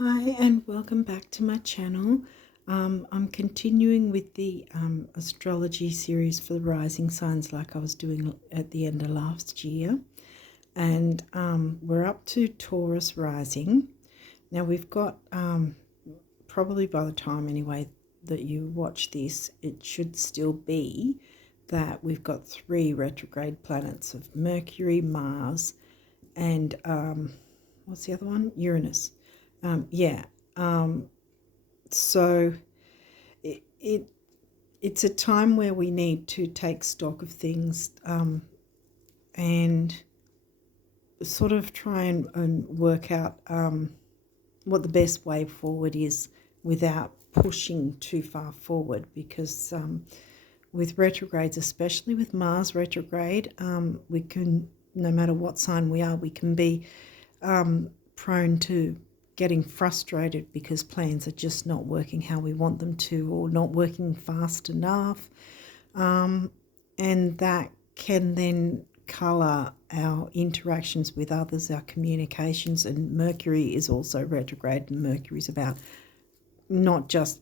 Hi and welcome back to my channel. I'm continuing with the astrology series for the rising signs like I was doing at the end of last year. And we're up to Taurus rising. Now we've got, probably by the time anyway that you watch this, it should still be that we've got 3 retrograde planets of Mercury, Mars, and what's the other one? Uranus. Yeah. So it's a time where we need to take stock of things and sort of try and work out what the best way forward is without pushing too far forward, because with retrogrades, especially with Mars retrograde, we can, no matter what sign we are, we can be prone to getting frustrated because plans are just not working how we want them to, or not working fast enough. And that can then colour our interactions with others, our communications. And Mercury is also retrograde, and Mercury is about not just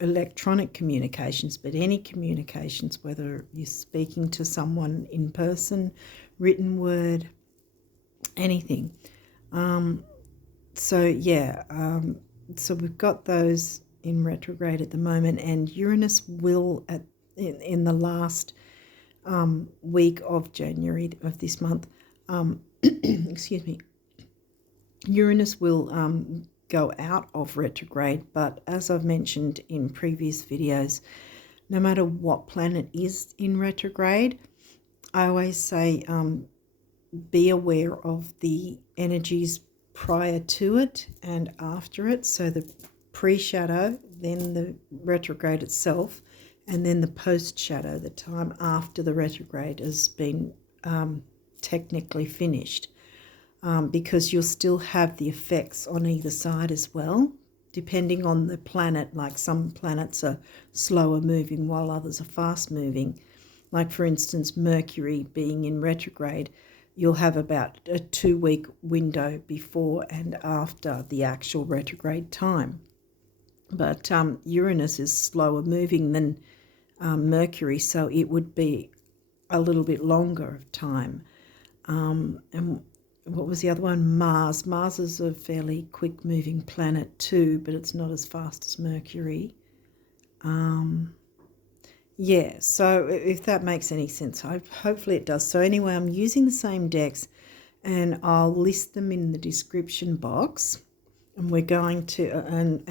electronic communications, but any communications, whether you're speaking to someone in person, written word, anything. So we've got those in retrograde at the moment, and Uranus will in the last week of January of this month, excuse me, Uranus will go out of retrograde. But as I've mentioned in previous videos, no matter what planet is in retrograde, I always say be aware of the energies prior to it and after it. So the pre-shadow, then the retrograde itself, and then the post-shadow, the time after the retrograde has been technically finished, because you'll still have the effects on either side as well, depending on the planet. Like some planets are slower moving while others are fast moving. Like for instance, Mercury being in retrograde, you'll have about a 2-week window before and after the actual retrograde time. But Uranus is slower moving than Mercury, so it would be a little bit longer of time. And what was the other one? Mars. Mars is a fairly quick moving planet too, but it's not as fast as Mercury. Yeah, so if that makes any sense, hopefully it does. So anyway, I'm using the same decks, and I'll list them in the description box. And we're going to, and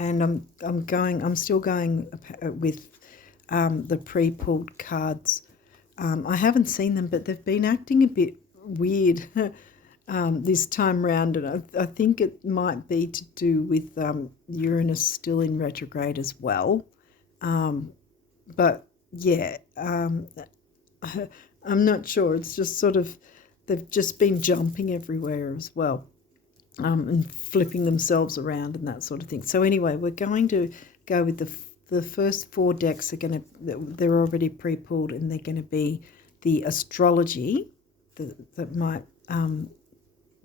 I'm still going with the pre-pulled cards. I haven't seen them, but they've been acting a bit weird this time round, and I think it might be to do with Uranus still in retrograde as well. But yeah, I'm not sure. It's just sort of, they've just been jumping everywhere as well, and flipping themselves around and that sort of thing. So anyway, we're going to go with the first 4 decks they're already pre-pulled, and they're going to be the astrology that might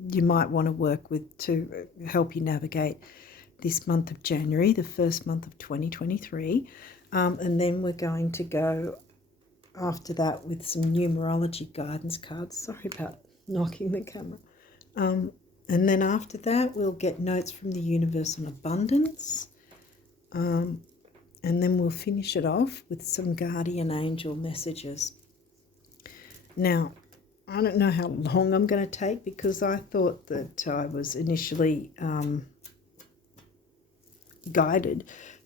you might want to work with to help you navigate this month of January, the first month of 2023. And then we're going to go after that with some numerology guidance cards. Sorry about knocking the camera. And then after that, we'll get notes from the universe on abundance. And then we'll finish it off with some guardian angel messages. Now, I don't know how long I'm going to take, because I thought that I was initially guided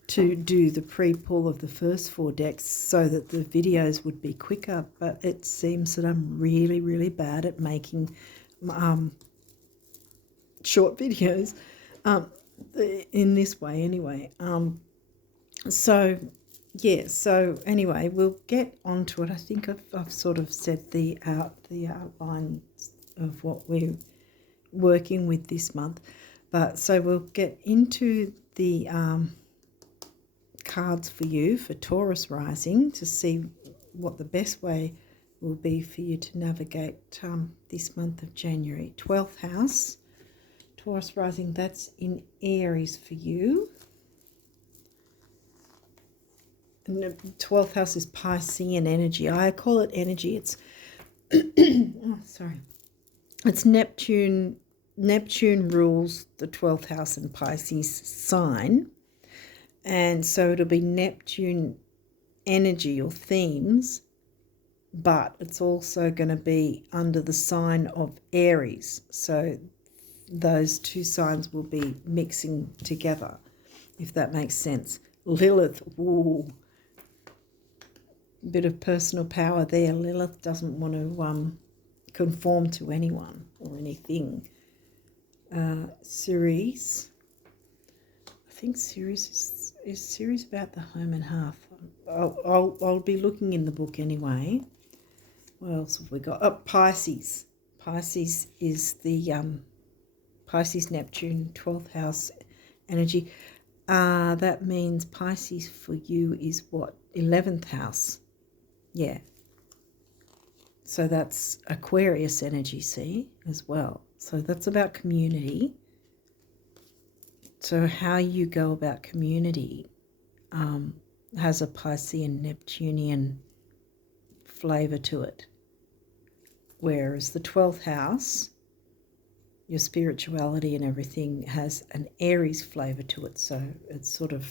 to do the pre-pull of the first 4 decks so that the videos would be quicker, but it seems that I'm really, really bad at making short videos in this way anyway. So anyway, we'll get onto it. I think I've sort of said the outlines of what we're working with this month, but so we'll get into the cards for you for Taurus rising to see what the best way will be for you to navigate this month of January. 12th Taurus rising, that's in Aries for you. And the 12th house is Piscean energy. I call it energy. It's It's Neptune. Neptune rules the 12th house in Pisces sign. And so it'll be Neptune energy or themes, but it's also going to be under the sign of Aries. So those two signs will be mixing together, if that makes sense. Lilith, ooh, bit of personal power there. Lilith doesn't want to conform to anyone or anything. Ceres, I think Ceres is Ceres about the home and hearth. I'll be looking in the book anyway. What else have we got? Oh, Pisces. Pisces is the Pisces Neptune 12th house energy. That means Pisces for you is what? 11th house. Yeah. So that's Aquarius energy, see, as well. So that's about community. So how you go about community has a Piscean Neptunian flavour to it. Whereas the 12th house, your spirituality and everything, has an Aries flavour to it. So it's sort of,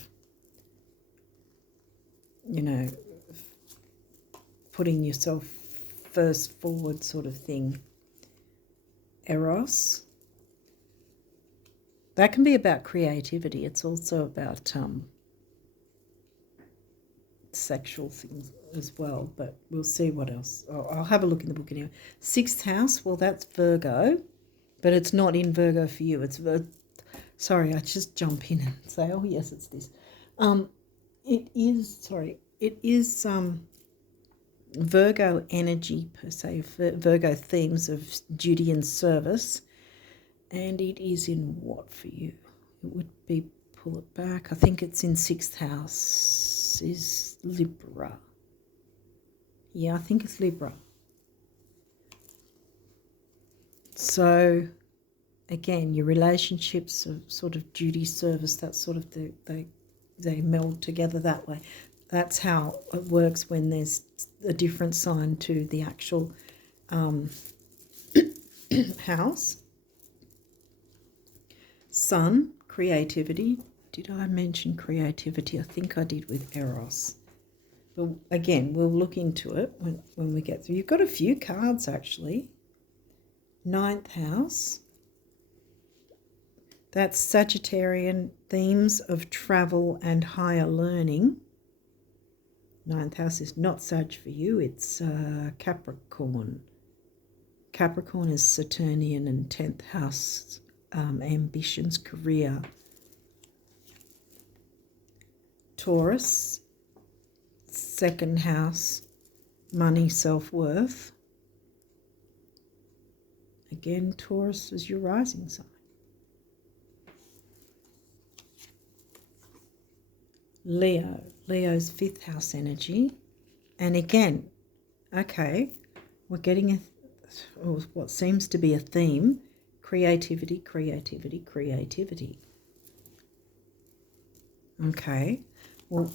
you know, putting yourself first forward sort of thing. Eros, that can be about creativity. It's also about sexual things as well, but we'll see what else. I'll have a look in the book anyway. 6th house, well, that's Virgo, but it's not in Virgo for you. It's sorry, I just jump in and say, oh yes, it's this. It is Virgo energy per se, Virgo themes of duty and service, and it is in what for you? It would be, pull it back, I think it's in 6th house, is Libra. Yeah, I think it's Libra. So again, your relationships of sort of duty service, that sort of they meld together that way. That's how it works when there's a different sign to the actual house. Sun, creativity. Did I mention creativity? I think I did with Eros. But again, we'll look into it when we get through. You've got a few cards actually. 9th house. That's Sagittarian themes of travel and higher learning. 9th house is not Sag for you, it's Capricorn. Capricorn is Saturnian, and 10th house, ambitions, career. Taurus, 2nd house, money, self-worth. Again, Taurus is your rising sign. Leo, Leo's 5th house energy. And again, okay, we're getting what seems to be a theme, creativity, creativity, creativity. Okay, well,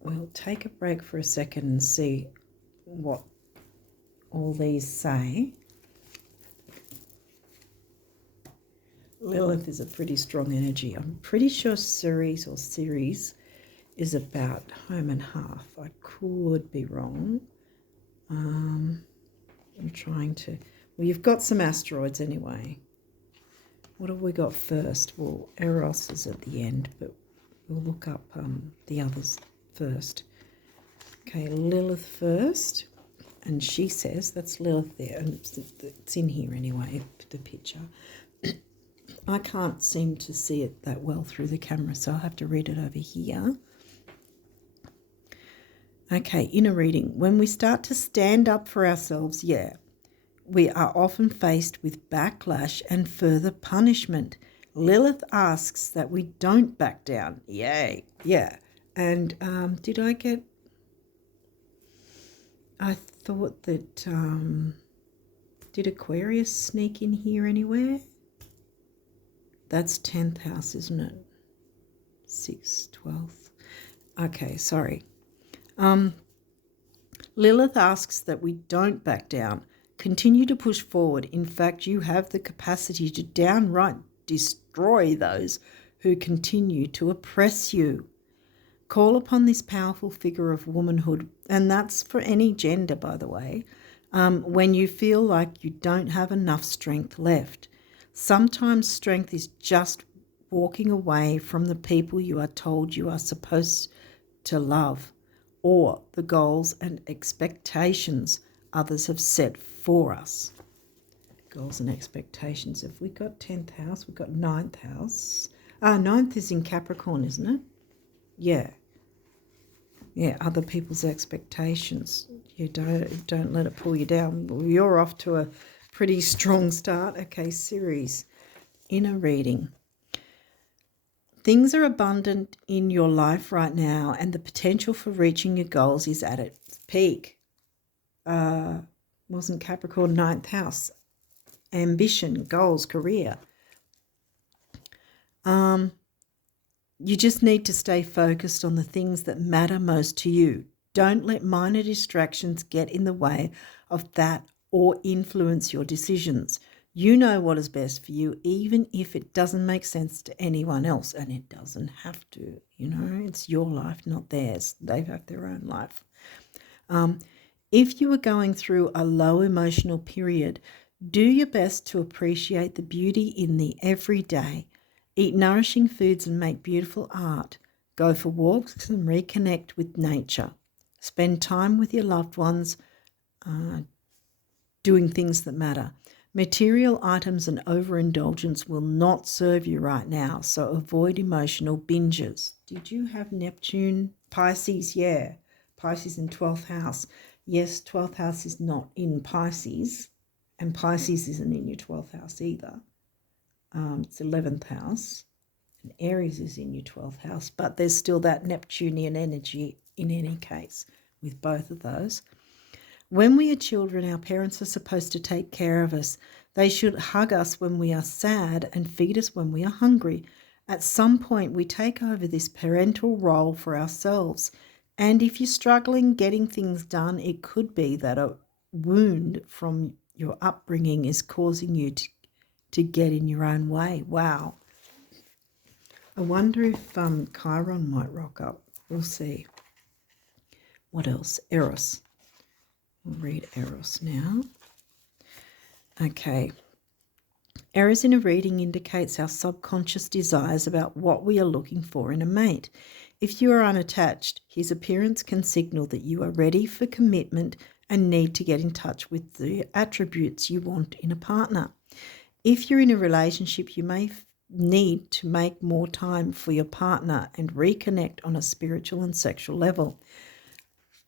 we'll take a break for a second and see what all these say. Lilith is a pretty strong energy. I'm pretty sure Ceres is about home and hearth. I could be wrong. I'm trying to... Well, you've got some asteroids anyway. What have we got first? Well, Eros is at the end, but we'll look up the others first. Okay, Lilith first. And she says, that's Lilith there, and it's in here anyway, the picture. I can't seem to see it that well through the camera, so I'll have to read it over here. Okay, inner reading. When we start to stand up for ourselves, we are often faced with backlash and further punishment. Lilith asks that we don't back down. Yay, yeah. And did I get... I thought that... Did Aquarius sneak in here anywhere? That's 10th house, isn't it? 6th, 12th. Okay, sorry. Lilith asks that we don't back down. Continue to push forward. In fact, you have the capacity to downright destroy those who continue to oppress you. Call upon this powerful figure of womanhood, and that's for any gender, by the way, when you feel like you don't have enough strength left. Sometimes strength is just walking away from the people you are told you are supposed to love, or the goals and expectations others have set for us. Goals and expectations. Have we got 10th house? We've got 9th house. 9th is in Capricorn, isn't it? Yeah. Yeah, other people's expectations. You don't let it pull you down. Well, you're off to a pretty strong start. Okay, series. Inner reading. Things are abundant in your life right now, and the potential for reaching your goals is at its peak. Wasn't Capricorn 9th house? Ambition, goals, career. You just need to stay focused on the things that matter most to you. Don't let minor distractions get in the way of that or influence your decisions. You know what is best for you, even if it doesn't make sense to anyone else, and it doesn't have to. It's your life, not theirs. They have their own life. If you are going through a low emotional period, do your best to appreciate the beauty in the everyday. Eat nourishing foods and make beautiful art. Go for walks and reconnect with nature. Spend time with your loved ones, doing things that matter. Material items and overindulgence will not serve you right now, so avoid emotional binges. Did you have Neptune? Pisces, yeah. Pisces in 12th house. Yes, 12th house is not in Pisces, and Pisces isn't in your 12th house either. It's 11th house, and Aries is in your 12th house, but there's still that Neptunian energy in any case with both of those. When we are children, our parents are supposed to take care of us. They should hug us when we are sad and feed us when we are hungry. At some point, we take over this parental role for ourselves. And if you're struggling getting things done, it could be that a wound from your upbringing is causing you to get in your own way. Wow. I wonder if Chiron might rock up. We'll see. What else? Eros. We'll read Eros now. Okay. Eros in a reading indicates our subconscious desires about what we are looking for in a mate. If you are unattached, his appearance can signal that you are ready for commitment and need to get in touch with the attributes you want in a partner. If you're in a relationship, you may need to make more time for your partner and reconnect on a spiritual and sexual level.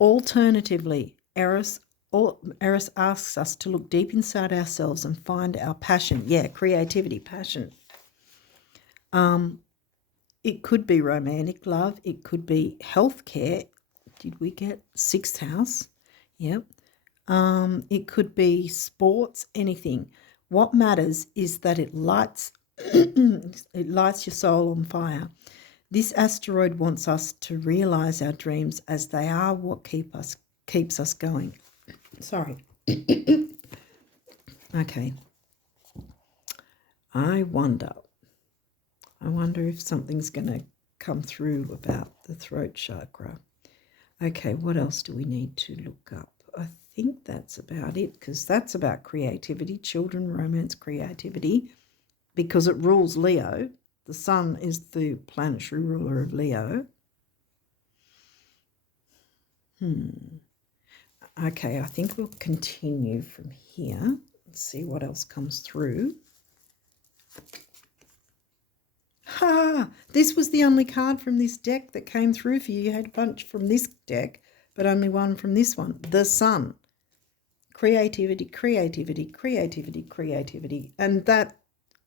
Alternatively, Eros asks us to look deep inside ourselves and find our passion. Yeah, creativity, passion. It could be romantic love. It could be healthcare. Did we get 6th house? Yep. It could be sports, anything. What matters is that it lights your soul on fire. This asteroid wants us to realize our dreams, as they are what keeps us going. Sorry. Okay. I wonder if something's going to come through about the throat chakra. Okay, what else do we need to look up? I think that's about it, because that's about creativity, children, romance, creativity, because it rules Leo. The sun is the planetary ruler of Leo. Okay, I think we'll continue from here. Let's see what else comes through. Ha! This was the only card from this deck that came through for you. You had a bunch from this deck, but only one from this one. The sun. Creativity, creativity, creativity, creativity. And that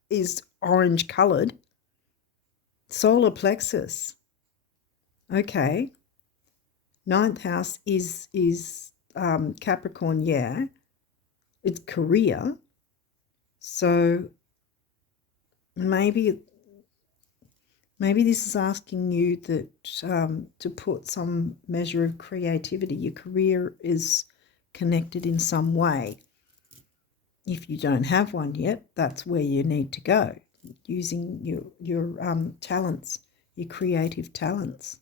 is orange coloured. Solar plexus. Okay. 9th house is Capricorn, yeah. It's career. So maybe this is asking you that to put some measure of creativity. Your career is connected in some way. If you don't have one yet, that's where you need to go, using your talents, your creative talents.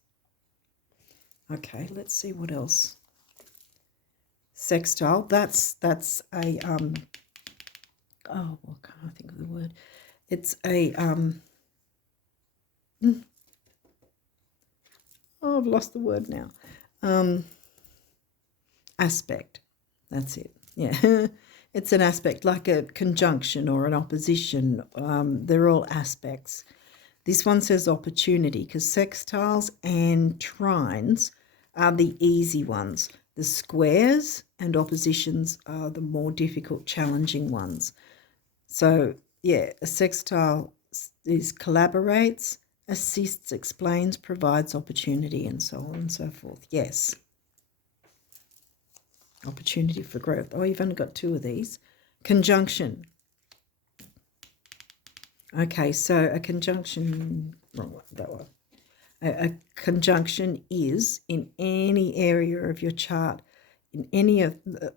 Okay, let's see what else. Sextile. That's a oh, I can't think of the word. It's a oh, I've lost the word now. Aspect. That's it. Yeah. It's an aspect, like a conjunction or an opposition. They're all aspects. This one says opportunity, because sextiles and trines are the easy ones. The squares and oppositions are the more difficult, challenging ones. So, yeah, a sextile is collaborates, assists, explains, provides opportunity, and so on and so forth. Yes. Opportunity for growth. Oh, you've only got 2 of these. Conjunction. Okay, so a conjunction, wrong one, that one. A conjunction is in any area of your chart, in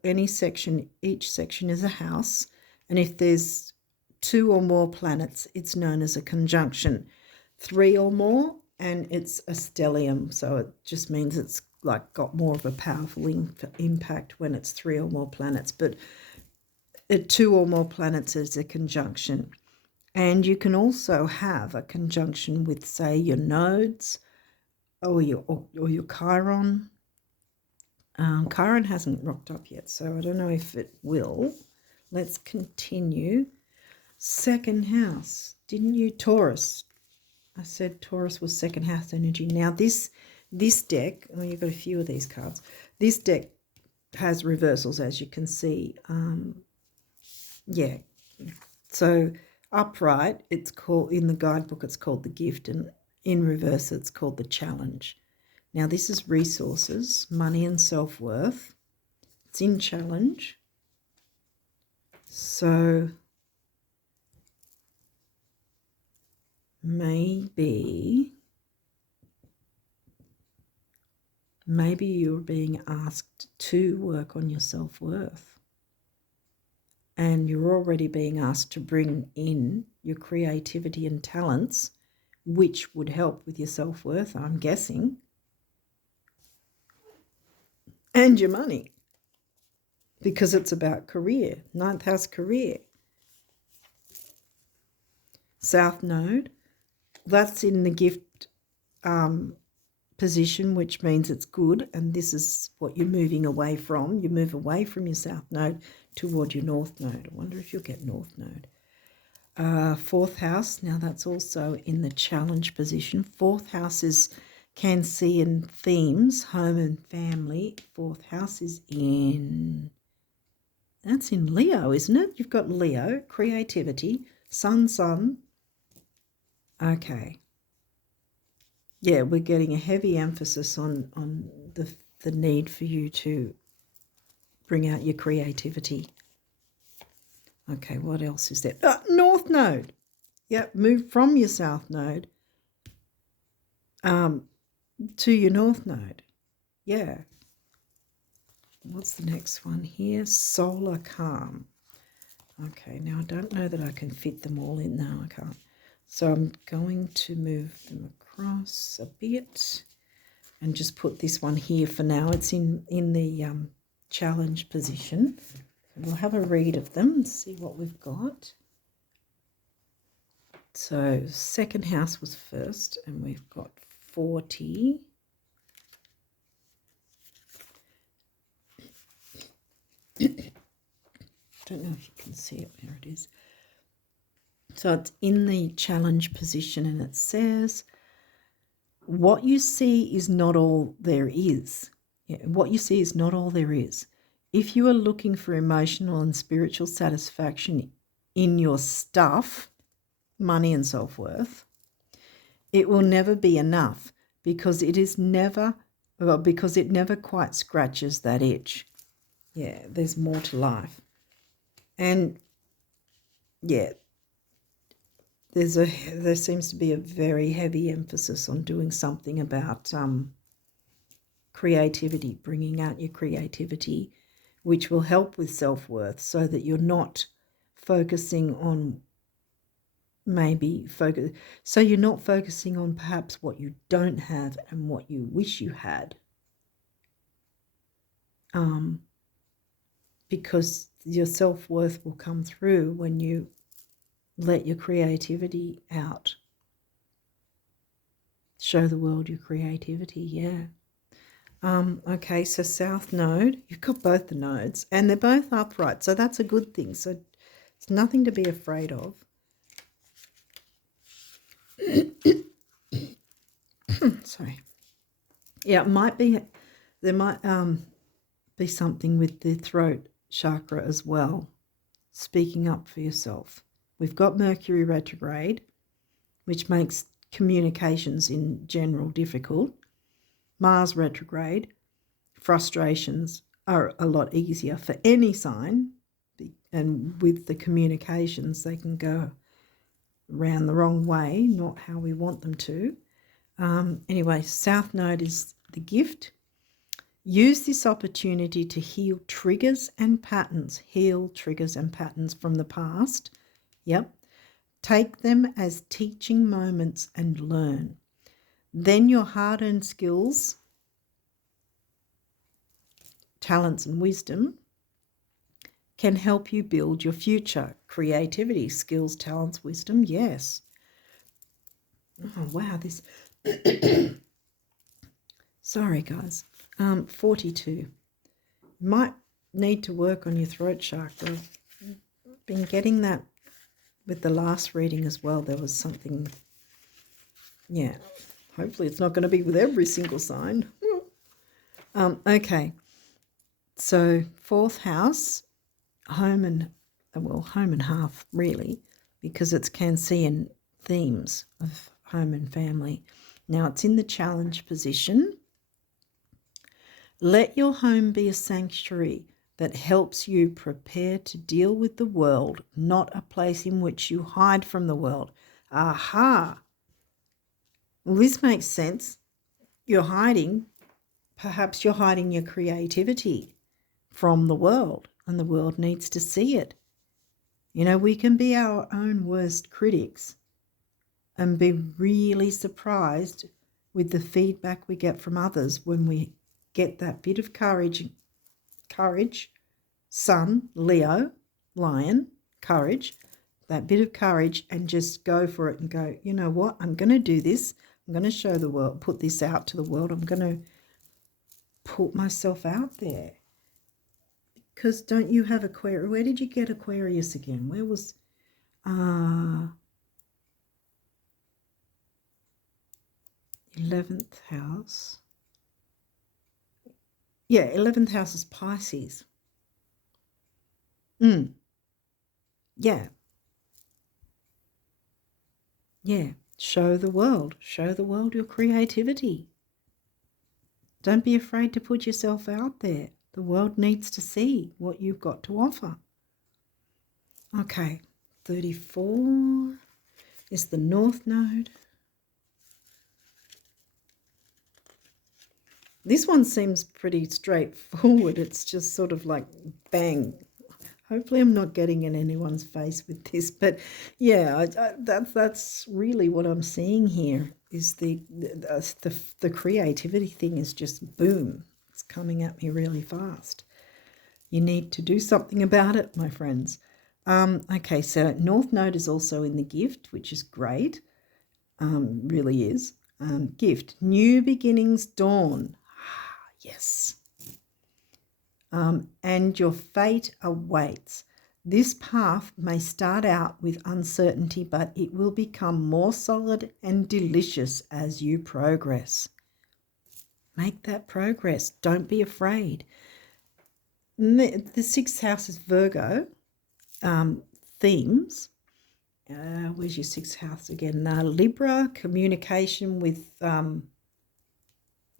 any section. Each section is a house, and if there's 2 or more planets, it's known as a conjunction. 3 or more, and it's a stellium, so it just means it's like got more of a powerful impact when it's 3 or more planets. But 2 or more planets is a conjunction. And you can also have a conjunction with, say, your nodes or your Chiron. Chiron hasn't rocked up yet, so I don't know if it will. Let's continue. Second house. Didn't you? Taurus. I said Taurus was second house energy. Now this deck, oh, you've got a few of these cards. This deck has reversals, as you can see. Yeah. So upright, it's called, in the guidebook, it's called the gift, and in reverse, it's called the challenge. Now, this is resources, money and self-worth. It's in challenge. So maybe you're being asked to work on your self-worth, and you're already being asked to bring in your creativity and talents, which would help with your self-worth, I'm guessing, and your money, because it's about career. 9th house career. South node, that's in the gift position, which means it's good, and this is what you're moving away from. You move away from your south node toward your north node. I wonder if you'll get north node. 4th house, now that's also in the challenge position. 4th house is Cancerian themes, home and family. 4th house is in, that's in Leo, isn't it? You've got Leo, creativity, sun. Okay. Yeah, we're getting a heavy emphasis on the need for you to bring out your creativity. Okay, what else is there? North node. Yep, move from your south node to your north node. Yeah. What's the next one here? Solar calm. Okay, now I don't know that I can fit them all in now. I can't. So I'm going to move them across a bit and just put this one here for now. It's in the challenge position. We'll have a read of them and see what we've got. So second house was first, and we've got 40. Don't know if you can see it. There it is. So it's in the challenge position, and it says, what you see is not all there is. Yeah, what you see is not all there is. If you are looking for emotional and spiritual satisfaction in your stuff, money and self-worth, it will never be enough, because it never quite scratches that itch. Yeah, there's more to life. And yeah, there seems to be a very heavy emphasis on doing something about creativity, bringing out your creativity, which will help with self-worth, so that you're not focusing on so you're not focusing on perhaps what you don't have and what you wish you had, because your self-worth will come through when you let your creativity out. Show the world your creativity, yeah. Okay, so South Node, you've got both the nodes, and they're both upright, so that's a good thing. So it's nothing to be afraid of. Sorry. Yeah, there might be something with the throat chakra as well, speaking up for yourself. We've got Mercury retrograde, which makes communications in general difficult. Mars retrograde, frustrations are a lot easier for any sign, and with the communications, they can go around the wrong way, not how we want them to. Anyway, South Node is the gift. Use this opportunity to heal triggers and patterns. Heal triggers and patterns from the past. Yep. Take them as teaching moments and learn. Then your hard-earned skills, talents and wisdom can help you build your future. Creativity, skills, talents, wisdom, yes. Oh, wow, this... Sorry, guys. 42. Might need to work on your throat chakra. I've been getting that with the last reading as well. There was something... Yeah, hopefully it's not going to be with every single sign. Okay, so 4th house, home and half, really, because it's Cancerian themes of home and family. Now it's in the challenge position. Let your home be a sanctuary that helps you prepare to deal with the world, not a place in which you hide from the world. Aha! Well, this makes sense. Perhaps you're hiding your creativity from the world, and the world needs to see it. You know, we can be our own worst critics and be really surprised with the feedback we get from others when we get that bit of courage, Sun, Leo, Lion, courage, that bit of courage, and just go for it and go, you know what, I'm going to do this. I'm going to show the world, put this out to the world. I'm going to put myself out there. Because don't you have Aquarius? Where did you get Aquarius again? Where was... 11th house. Yeah, 11th house is Pisces. Yeah. Yeah. Show the world your creativity. Don't be afraid to put yourself out there. The world needs to see what you've got to offer. Okay, 34 is the North Node. This one seems pretty straightforward. It's just sort of like bang. Hopefully I'm not getting in anyone's face with this, but yeah, that's really what I'm seeing here is the creativity thing is just boom. It's coming at me really fast. You need to do something about it, my friends. Okay, so North Node is also in the gift, which is great. Really is. Gift, new beginnings dawn. Yes. And your fate awaits. This path may start out with uncertainty, but it will become more solid and delicious as you progress. Make that progress. Don't be afraid. The 6th house is Virgo. Themes. Where's your 6th house again? Libra, communication with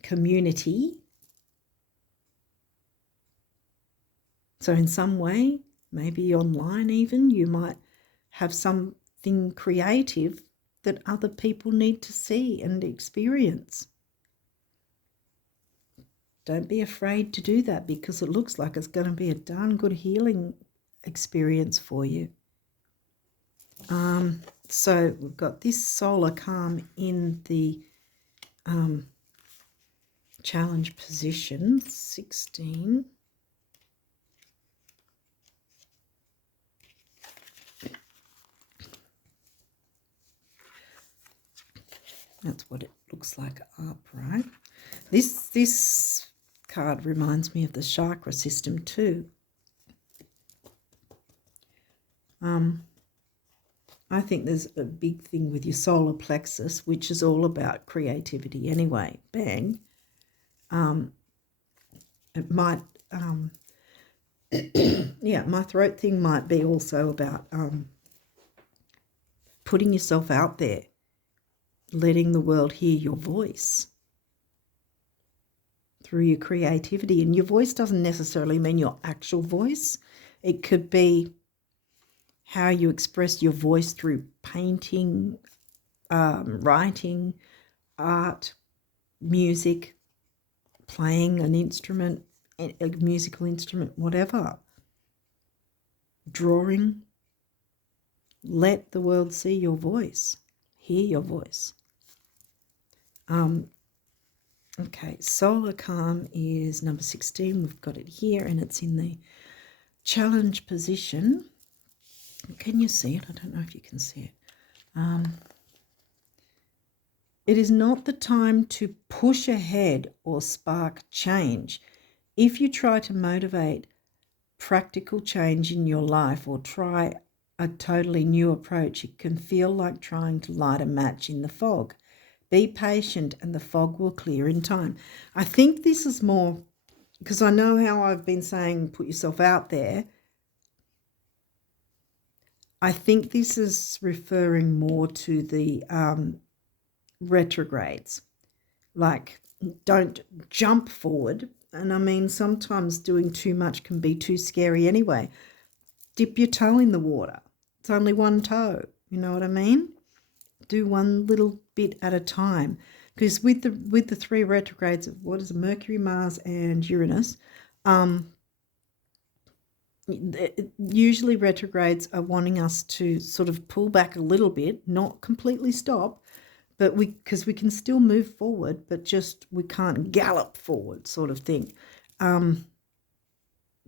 community. So in some way, maybe online even. You might have something creative that other people need to see and experience. Don't be afraid to do that, because it looks like it's going to be a darn good healing experience for you. So we've got this solar calm in the challenge position, 16. That's what it looks like up, right? This card reminds me of the chakra system too. I think there's a big thing with your solar plexus, which is all about creativity anyway. Bang. It might, yeah, my throat thing might be also about putting yourself out there, letting the world hear your voice through your creativity. And your voice doesn't necessarily mean your actual voice. It could be how you express your voice through painting, writing, art, music, playing an instrument, a musical instrument, whatever. Drawing. Let the world see your voice, hear your voice. Okay, solar calm is number 16. We've got it here, and it's in the challenge position. Can you see it? I don't know if you can see it. It is not the time to push ahead or spark change. If you try to motivate practical change in your life or try a totally new approach, it can feel like trying to light a match in the fog. Be patient and the fog will clear in time. I think this is more, because I know how I've been saying put yourself out there. I think this is referring more to the retrogrades. Like, don't jump forward. And I mean, sometimes doing too much can be too scary anyway. Dip your toe in the water. It's only one toe. You know what I mean? Do one little bit at a time. Because with the three retrogrades of what is it, Mercury, Mars, and Uranus, usually retrogrades are wanting us to sort of pull back a little bit, not completely stop, but because we can still move forward, but just we can't gallop forward, sort of thing.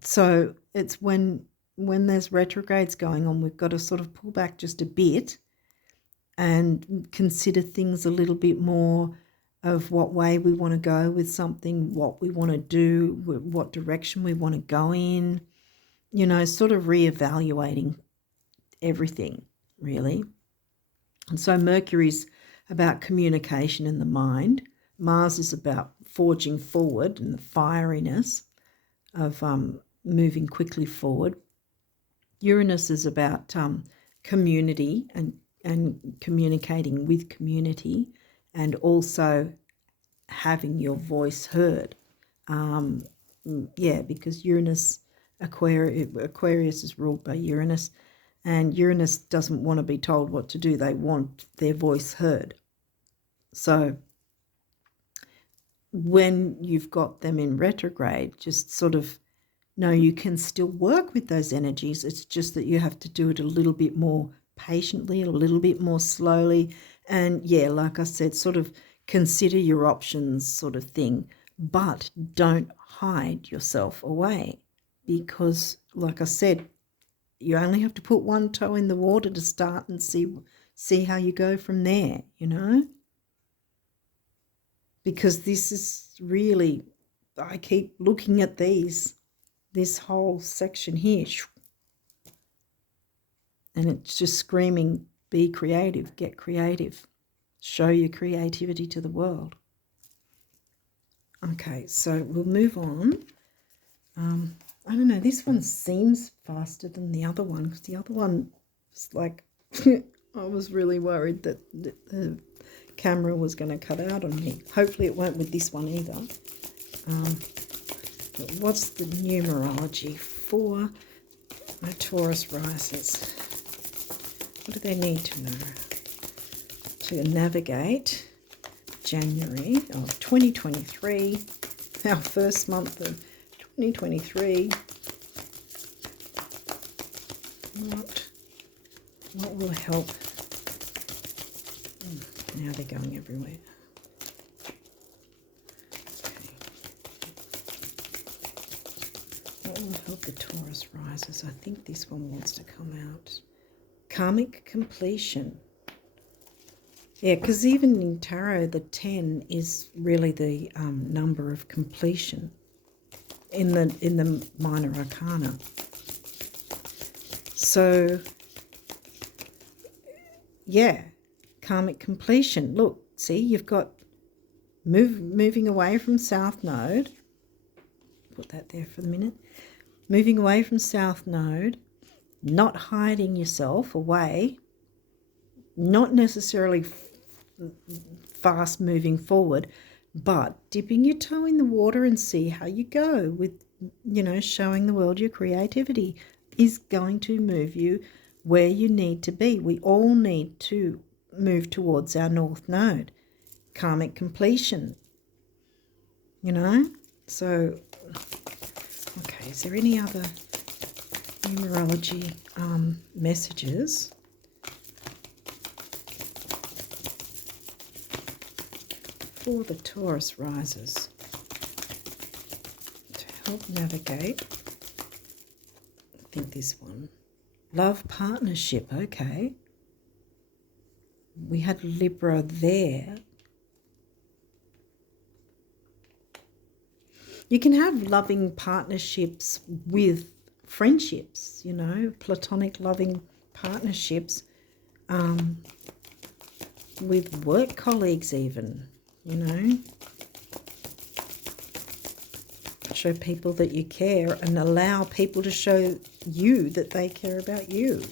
So it's when there's retrogrades going on, we've got to sort of pull back just a bit and consider things a little bit more of what way we want to go with something, what we want to do, what direction we want to go in, you know, sort of reevaluating everything, really. And so Mercury's about communication in the mind. Mars is about forging forward and the fieriness of moving quickly forward. Uranus is about community and communicating with community, and also having your voice heard. Yeah, because Uranus, Aquarius is ruled by Uranus, and Uranus doesn't want to be told what to do. They want their voice heard. So when you've got them in retrograde, just sort of know you can still work with those energies. It's just that you have to do it a little bit more patiently, a little bit more slowly. And yeah, like I said, sort of consider your options, sort of thing. But don't hide yourself away, because like I said, you only have to put one toe in the water to start and see how you go from there, you know? Because this is really, I keep looking at this whole section here, and it's just screaming, be creative, get creative, show your creativity to the world. Okay, so we'll move on. I don't know, this one seems faster than the other one, because the other one was like, I was really worried that the camera was going to cut out on me. Hopefully it won't with this one either. But what's the numerology for My Taurus risers. What do they need to know to navigate January of 2023, our first month of 2023? What will help? Now they're going everywhere. What will help the Taurus risers? I think this one wants to come out. Karmic completion. Yeah, because even in tarot, the 10 is really the number of completion in the minor arcana. So, yeah, karmic completion. Look, see, you've got moving away from South Node. Put that there for the minute. Moving away from South Node, not hiding yourself away, not necessarily fast moving forward, but dipping your toe in the water and see how you go with, showing the world your creativity is going to move you where you need to be. We all need to move towards our North Node. Karmic completion, So, okay, is there any other numerology messages? For the Taurus risers to help navigate, I think this one, love partnership. Okay, we had Libra there. You can have loving partnerships with friendships, platonic loving partnerships with work colleagues even. Show people that you care and allow people to show you that they care about you.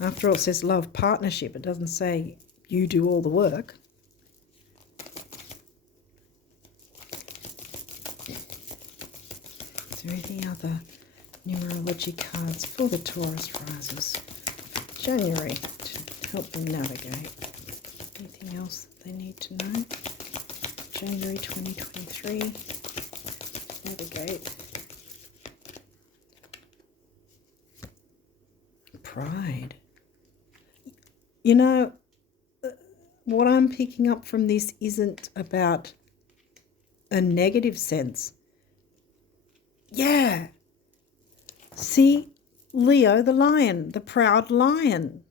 After all, it says love partnership. It doesn't say you do all the work. Is there any other numerology cards for the Taurus risers? January to help them navigate. Anything else that they need to know? January 2023. Navigate. Pride. What I'm picking up from this isn't about a negative sense. Yeah. See, Leo the lion, the proud lion.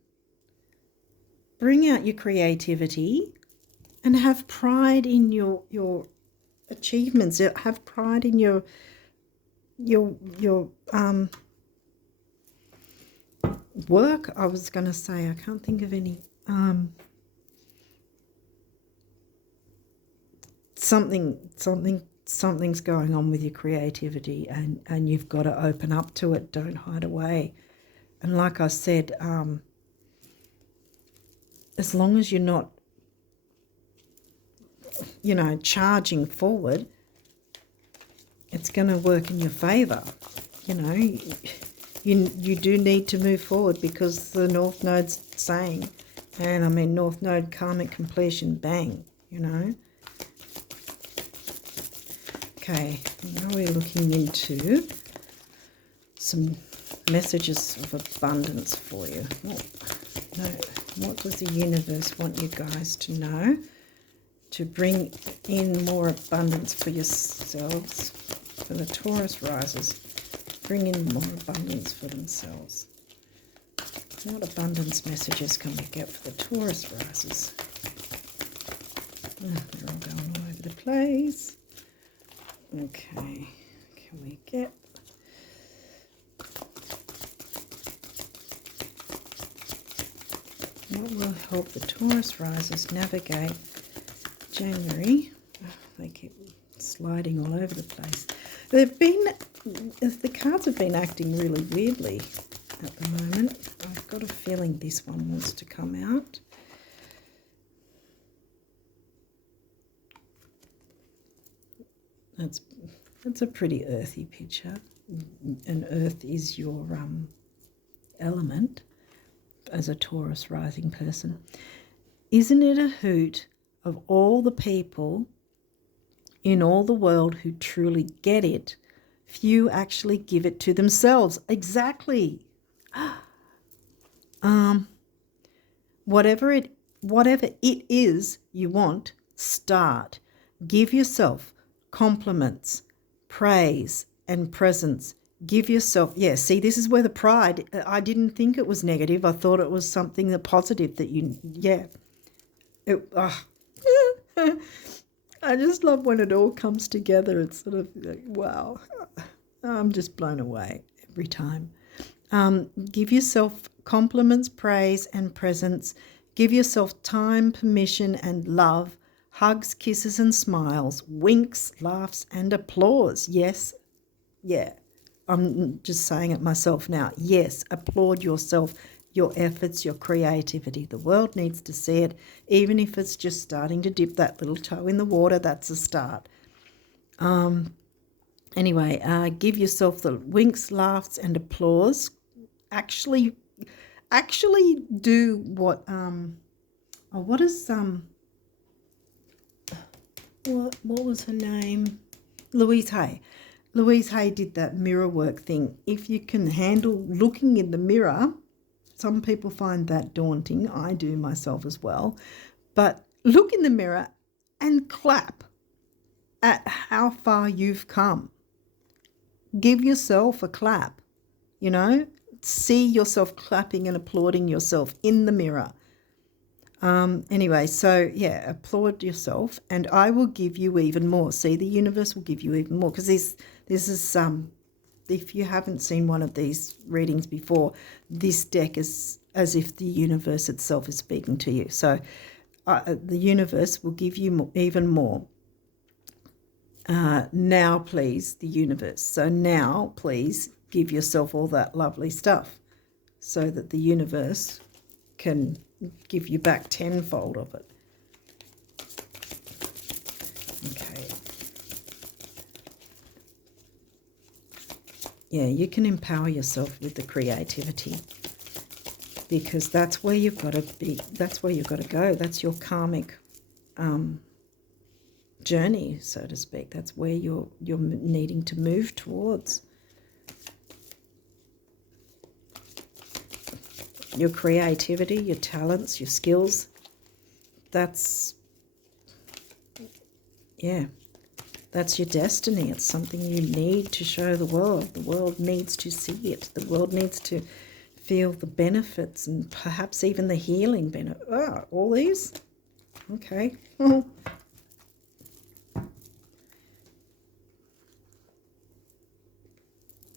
Bring out your creativity and have pride in your achievements. Have pride in your work. I was going to say, I can't think of any. Something's going on with your creativity, and you've got to open up to it. Don't hide away. And like I said, as long as you're not, charging forward, it's going to work in your favour. You do need to move forward because the North Node's saying, and I mean North Node karmic completion, bang, Okay, now we're looking into some messages of abundance for you. What does the universe want you guys to know to bring in more abundance for yourselves, for the Taurus risers? Bring in more abundance for themselves. What abundance messages can we get for the Taurus risers? They're all going all over the place. Okay, can we get... What will help the Taurus risers navigate January? They keep sliding all over the place. The cards have been acting really weirdly at the moment. I've got a feeling this one wants to come out. That's a pretty earthy picture. and earth is your element as a Taurus rising person. Isn't it a hoot of all the people in all the world who truly get it, few actually give it to themselves? Exactly. Whatever it is you want, start. Give yourself compliments, praise, and presents. Give yourself, see, this is where the pride, I didn't think it was negative. I thought it was something that positive that I just love when it all comes together. It's sort of like, wow, I'm just blown away every time. Give yourself compliments, praise, and presents. Give yourself time, permission, and love. Hugs, kisses, and smiles. Winks, laughs, and applause. Yes, I'm just saying it myself now. Yes, applaud yourself, your efforts, your creativity. The world needs to see it. Even if it's just starting to dip that little toe in the water, that's a start. Anyway, give yourself the winks, laughs, and applause. Actually do what what was her name? Louise Hay. Louise Hay did that mirror work thing. If you can handle looking in the mirror, some people find that daunting. I do myself as well. But look in the mirror and clap at how far you've come. Give yourself a clap, see yourself clapping and applauding yourself in the mirror. Anyway, so applaud yourself, and I will give you even more. See, the universe will give you even more, because this is if you haven't seen one of these readings before, this deck is as if the universe itself is speaking to you. So the universe will give you even more. Now, please, the universe. So now, please, give yourself all that lovely stuff so that the universe can give you back tenfold of it. Okay. Yeah, you can empower yourself with the creativity, because that's where you've got to be. That's where you've got to go. That's your karmic journey, so to speak. That's where you're needing to move towards. Your creativity, your talents, your skills, that's your destiny. It's something you need to show the world. The world needs to see it. The world needs to feel the benefits, and perhaps even the healing benefit. All these? Okay.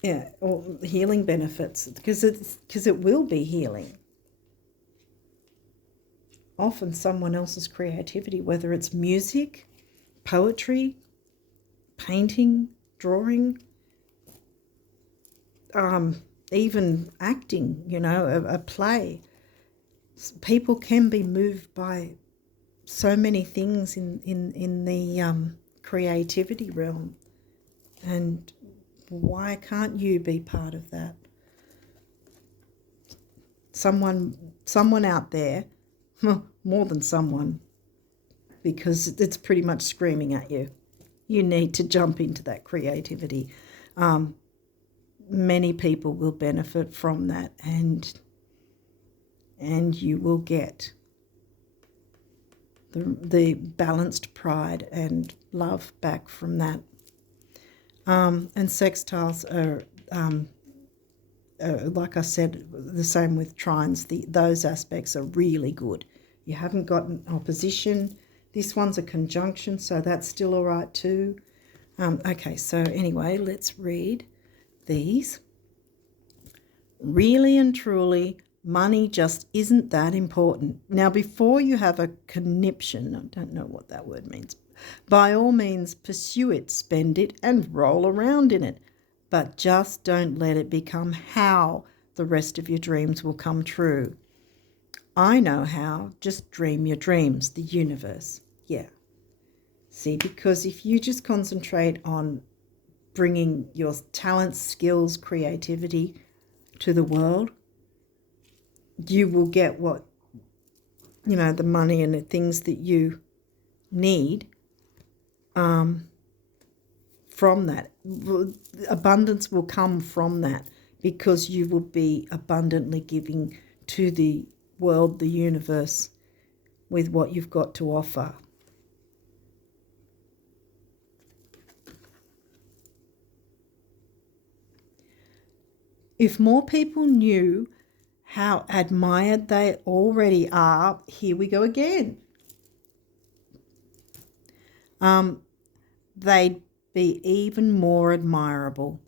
Yeah, or healing benefits, because it will be healing. Often someone else's creativity, whether it's music, poetry, painting, drawing, even acting, a play. People can be moved by so many things in the creativity realm, and why can't you be part of that? Someone out there, more than someone, because it's pretty much screaming at you. You need to jump into that creativity. Many people will benefit from that, and you will get the balanced pride and love back from that. And sextiles are, like I said, the same with trines. Those aspects are really good. You haven't got an opposition. This one's a conjunction, so that's still all right too. Okay, so anyway, let's read these. Really and truly, money just isn't that important. Now, before you have a conniption, I don't know what that word means, by all means pursue it, spend it, and roll around in it. But just don't let it become how the rest of your dreams will come true. I know how. Just dream your dreams, the universe. Yeah. See, because if you just concentrate on bringing your talents, skills, creativity to the world, you will get what, the money and the things that you need from that. Abundance will come from that because you will be abundantly giving to the world, the universe, with what you've got to offer. If more people knew how admired they already are, here we go again. They'd be even more admirable.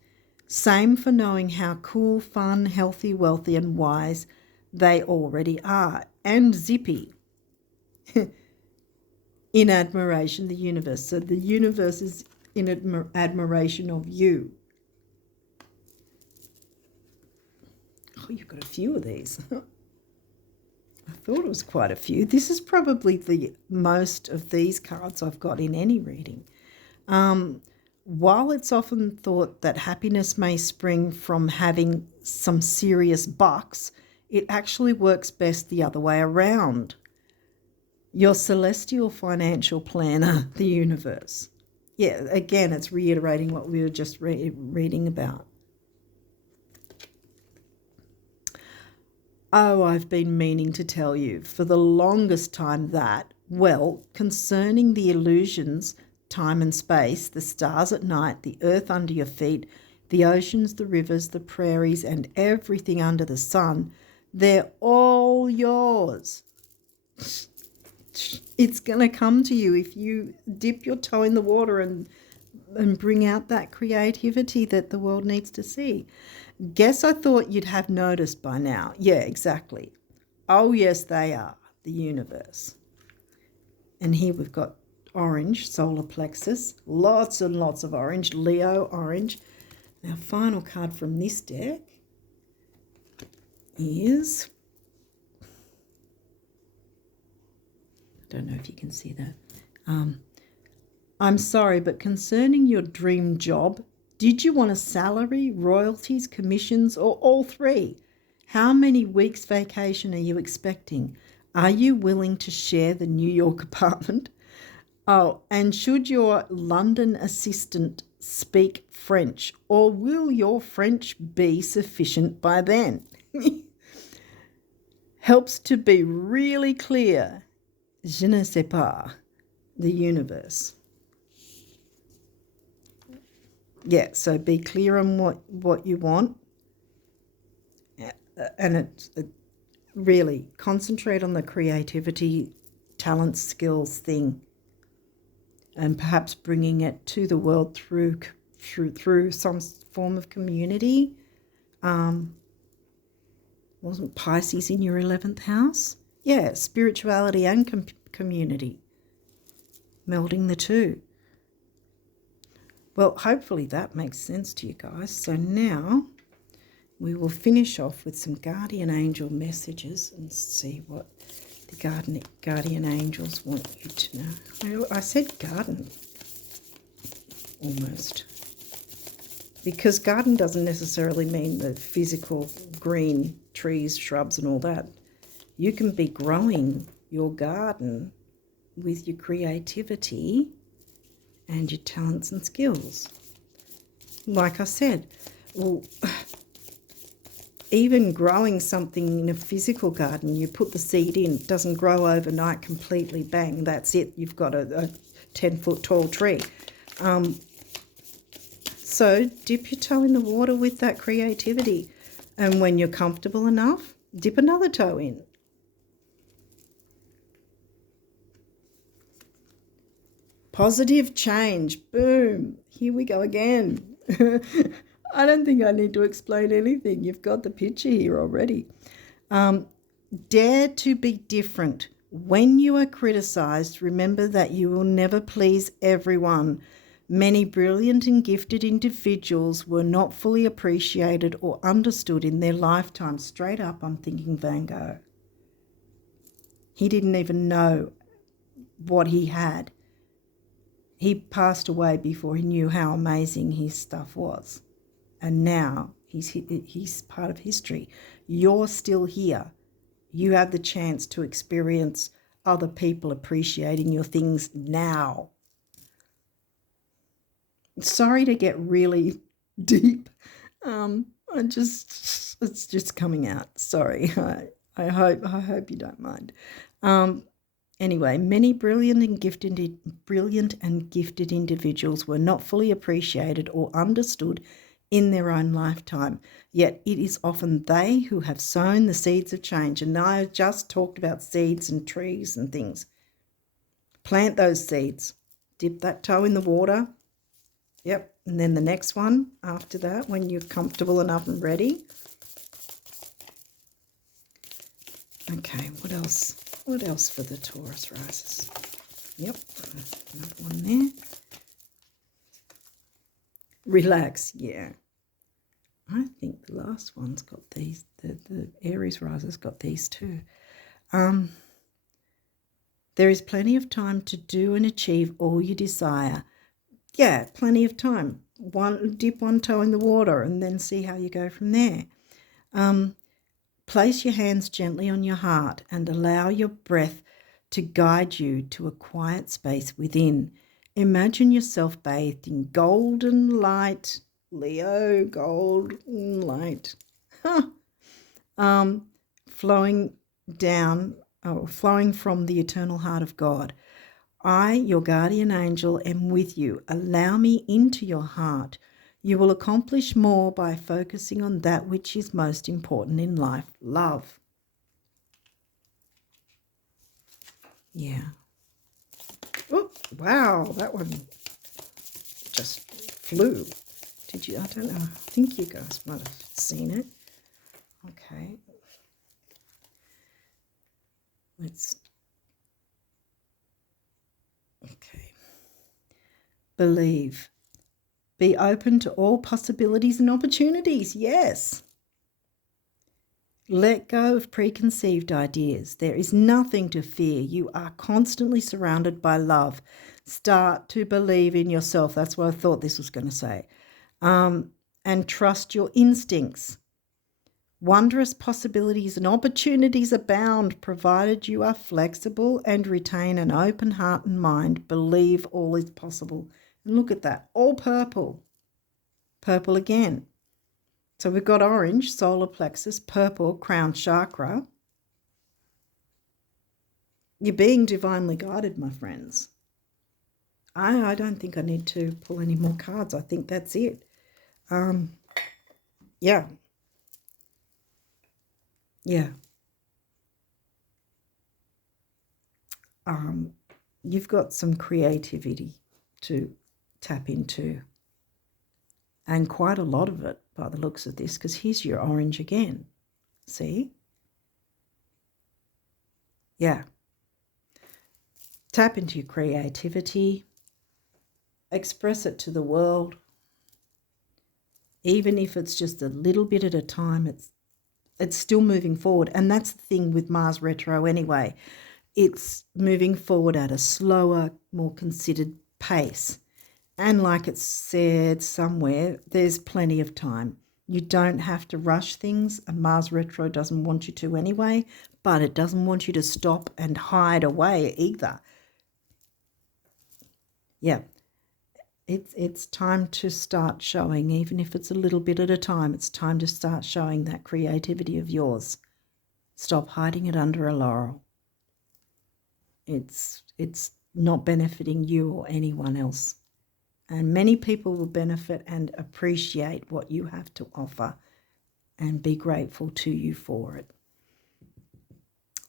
Same for knowing how cool, fun, healthy, wealthy and wise they already are. And zippy. In admiration, the universe. So the universe is in admiration of you. Oh, you've got a few of these. I thought it was quite a few. This is probably the most of these cards I've got in any reading. While it's often thought that happiness may spring from having some serious bucks, it actually works best the other way around. Your celestial financial planner, the universe. Yeah, again, it's reiterating what we were just reading about. Oh, I've been meaning to tell you for the longest time that, well, concerning the illusions, time and space, the stars at night, the earth under your feet, the oceans, the rivers, the prairies, and everything under the sun, they're all yours. It's going to come to you if you dip your toe in the water and bring out that creativity that the world needs to see. Guess I thought you'd have noticed by now. Yeah, exactly. Oh, yes, they are, the universe. And here we've got orange, solar plexus, lots and lots of orange, Leo orange. Our final card from this deck is, I don't know if you can see that. I'm sorry, but concerning your dream job, did you want a salary, royalties, commissions, or all three? How many weeks vacation are you expecting? Are you willing to share the New York apartment? Oh, and should your London assistant speak French, or will your French be sufficient by then? Helps to be really clear. Je ne sais pas. The universe. Yeah, so be clear on what you want, and it really concentrate on the creativity, talent, skills thing, and perhaps bringing it to the world through some form of community. Wasn't Pisces in your 11th house? Yeah, spirituality and community, melding the two. Well, hopefully that makes sense to you guys. So now we will finish off with some guardian angel messages and see what the guardian angels want you to know. I said garden almost, because garden doesn't necessarily mean the physical green trees, shrubs and all that. You can be growing your garden with your creativity and your talents and skills. Like I said, well, even growing something in a physical garden, you put the seed in, it doesn't grow overnight completely, bang, that's it, you've got a 10-foot tall tree. So dip your toe in the water with that creativity, and when you're comfortable enough, dip another toe in. Positive change. Boom. Here we go again. I don't think I need to explain anything. You've got the picture here already. Dare to be different. When you are criticized, remember that you will never please everyone. Many brilliant and gifted individuals were not fully appreciated or understood in their lifetime. Straight up, I'm thinking Van Gogh. He didn't even know what he had He passed away before he knew how amazing his stuff was. And now he's part of history. You're still here. You have the chance to experience other people appreciating your things now. Sorry to get really deep. It's just coming out. Sorry. I hope you don't mind. Anyway, many brilliant and gifted individuals were not fully appreciated or understood in their own lifetime. Yet it is often they who have sown the seeds of change. And I just talked about seeds and trees and things. Plant those seeds. Dip that toe in the water. Yep. And then the next one after that, when you're comfortable enough and ready. Okay, what else? What else for the Taurus risers? Yep, another one there. Relax, yeah. I think the last one's got these, the Aries riser's got these too. There is plenty of time to do and achieve all you desire. Yeah, plenty of time. Dip one toe in the water and then see how you go from there. Place your hands gently on your heart and allow your breath to guide you to a quiet space within. Imagine yourself bathed in golden light, Leo, golden light, flowing from the eternal heart of God. I, your guardian angel, am with you. Allow me into your heart. You will accomplish more by focusing on that which is most important in life, love. Yeah. Oh, wow, that one just flew. Did you? I don't know. I think you guys might have seen it. Okay. Okay. Believe. Be open to all possibilities and opportunities. Yes. Let go of preconceived ideas. There is nothing to fear. You are constantly surrounded by love. Start to believe in yourself. That's what I thought this was going to say. And trust your instincts. Wondrous possibilities and opportunities abound, provided you are flexible and retain an open heart and mind. Believe all is possible. And look at that, all purple. Purple again. So we've got orange, solar plexus, purple, crown chakra. You're being divinely guided, my friends. I don't think I need to pull any more cards. I think that's it. Yeah. Yeah. You've got some creativity to tap into. And quite a lot of it by the looks of this, because here's your orange again. See? Yeah. Tap into your creativity. Express it to the world. Even if it's just a little bit at a time, it's still moving forward. And that's the thing with Mars retro anyway. It's moving forward at a slower, more considered pace. And like it's said somewhere, there's plenty of time. You don't have to rush things. And Mars retro doesn't want you to anyway, but it doesn't want you to stop and hide away either. Yeah. It's time to start showing, even if it's a little bit at a time. It's time to start showing that creativity of yours. Stop hiding it under a laurel. It's not benefiting you or anyone else. And many people will benefit and appreciate what you have to offer and be grateful to you for it.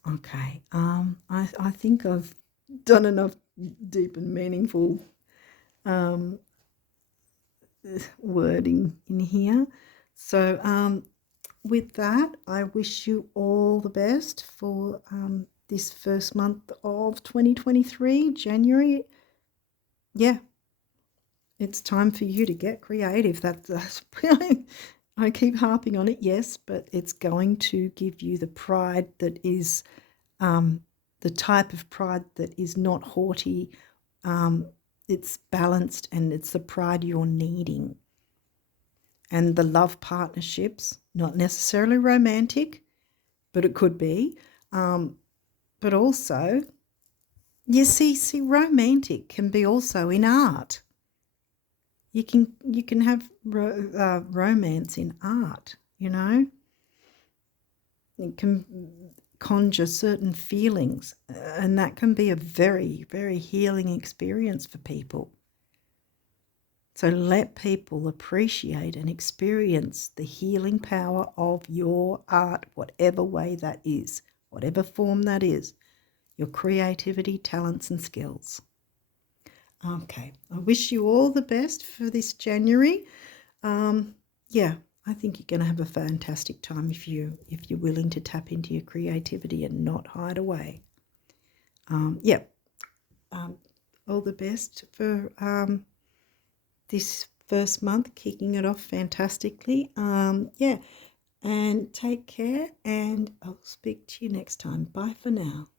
Okay, I think I've done enough deep and meaningful wording in here. So with that, I wish you all the best for this first month of 2023, January. Yeah. It's time for you to get creative. That's I keep harping on it, yes, but it's going to give you the pride that is the type of pride that is not haughty. it's balanced, and it's the pride you're needing. And the love partnerships, not necessarily romantic, but it could be. But also, you see, romantic can be also in art. You can have romance in art, you know. It can conjure certain feelings, and that can be a very, very healing experience for people. So let people appreciate and experience the healing power of your art, whatever way that is, whatever form that is, your creativity, talents and skills. Okay, I wish you all the best for this January. Yeah, I think you're going to have a fantastic time if you're willing to tap into your creativity and not hide away. All the best for this first month, kicking it off fantastically. And take care, and I'll speak to you next time. Bye for now.